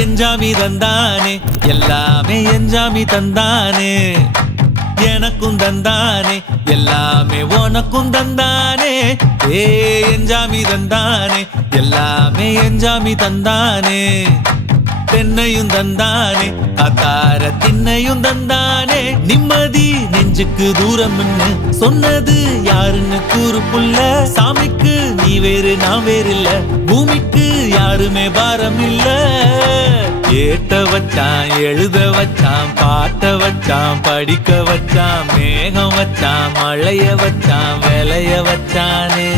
எஞ்சாமி தந்தானே எல்லாமே எஞ்சாமி தந்தானே எனக்கும் தந்தானே எல்லாமே உனக்கும் தந்தானே ஏ எஞ்சாமி தந்தானே எல்லாமே எஞ்சாமி தந்தானே தென்னையும் தந்தானே அத்தார திண்ணையும் தந்தானே நிம்மதி நெஞ்சுக்கு தூரம் சொன்னது யாருன்னு கூறு புள்ள சாமிக்கு நீ வேறு நான் வேறு இல்ல பூமிக்கு யாருமே பாரம் இல்ல ஏத்த வச்சான் எழுத வச்சான் பாட்ட வச்சான் படிக்க வச்சான் மேகம் வச்சான் மழைய வச்சான் விளைய வச்சானே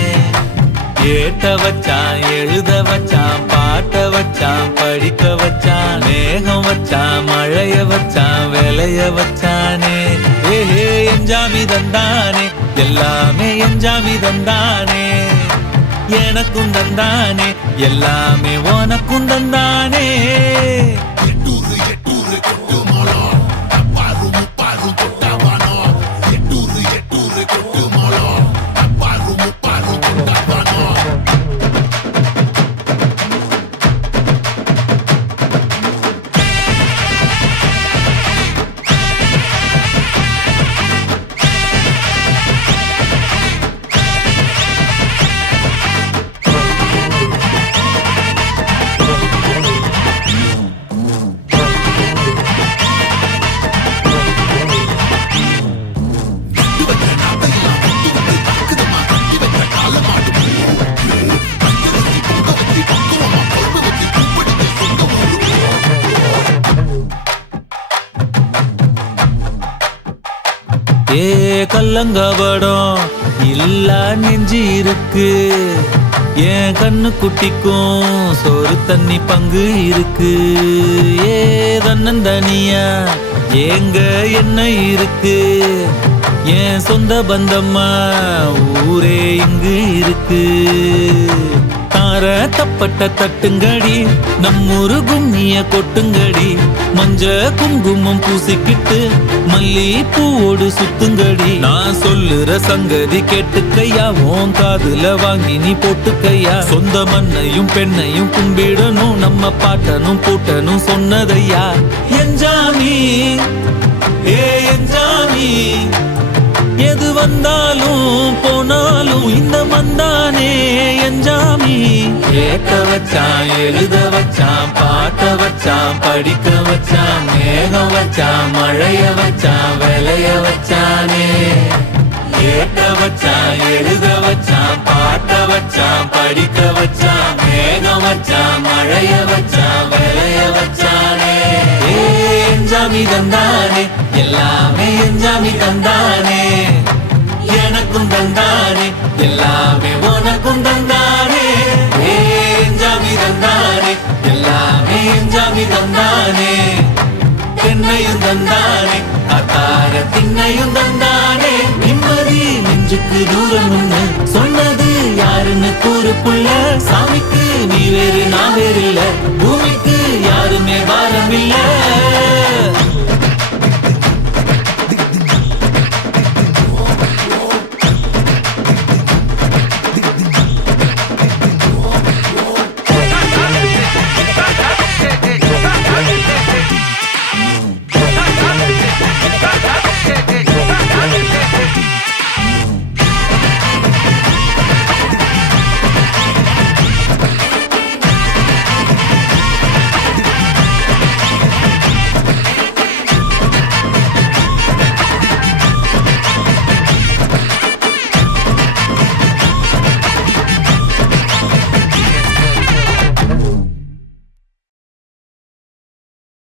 ஏத்த வச்சான் எழுத வச்சான் பாட்ட வச்சான் படிக்க வச்சான் மேகம் வச்சான் மழைய வச்சான் விளைய வச்சானே ஏஹே எஞ்சாமி தந்தானே எல்லாமே எஞ்சாமி தந்தானே எனக்கும் தந்தானே எல்லாமே உனக்கும் தந்தானே ஏ கல்லங்கபடம் இல்ல நெஞ்சு இருக்கு என் கண்ணு குட்டிக்கும் சோறு தண்ணி பங்கு இருக்கு ஏ தன்னந்தனியா ஏங்க என்ன இருக்கு என் சொந்த பந்தம்மா ஊரே இங்கு இருக்கு தார தப்பட்ட தட்டுங்கடி நம்மூரு கும்மிய கொட்டுங்கடி மஞ்ச குங்குமம் பூசிக்கிட்டு மல்லி பூவோடு சுத்துங்கடி நான் சொல்லுற சங்கதி கேட்டுக்கையா உன் காதுல வாங்கி நீ போட்டுக்கையா சொந்த மண்ணையும் பெண்ணையும் கும்பிடணும் நம்ம பாட்டனும் பூட்டனும் சொன்னதையா எஞ்சாமி ஏ எஞ்சாமி எது வந்தாலும் போனாலும் இந்த மந்தானே எஞ்சாமி ஏத்த வச்சான் எழுத வச்சான் பாட்ட வச்சான் படிக்க வச்சான் மேகம் வச்சான் மழைய வச்சான் விளைய வச்சானே ஏத்த வச்சான் எழுத வச்சான் பாட்ட வச்சான் படிக்க வச்சான் மேகம் வச்சான் மழைய வச்சான் விளைய வச்சானே எஞ்சாமி தந்தானே எல்லாமே எஞ்சாமி தந்தானே எனக்கும் தந்தானே எல்லாமே உனக்கும் தந்தானே எஞ்சாமி தந்தானே எல்லாமே எஞ்சாமி தந்தானே தென்னையும் தந்தானே அத்தார திண்ணையும் தந்தானே நிம்மதி நெஞ்சுக்கு தூரம் சொன்னது யாருன்னு கூறு புள்ள சாமிக்கு நீ வேறு நான் வேறு இல்ல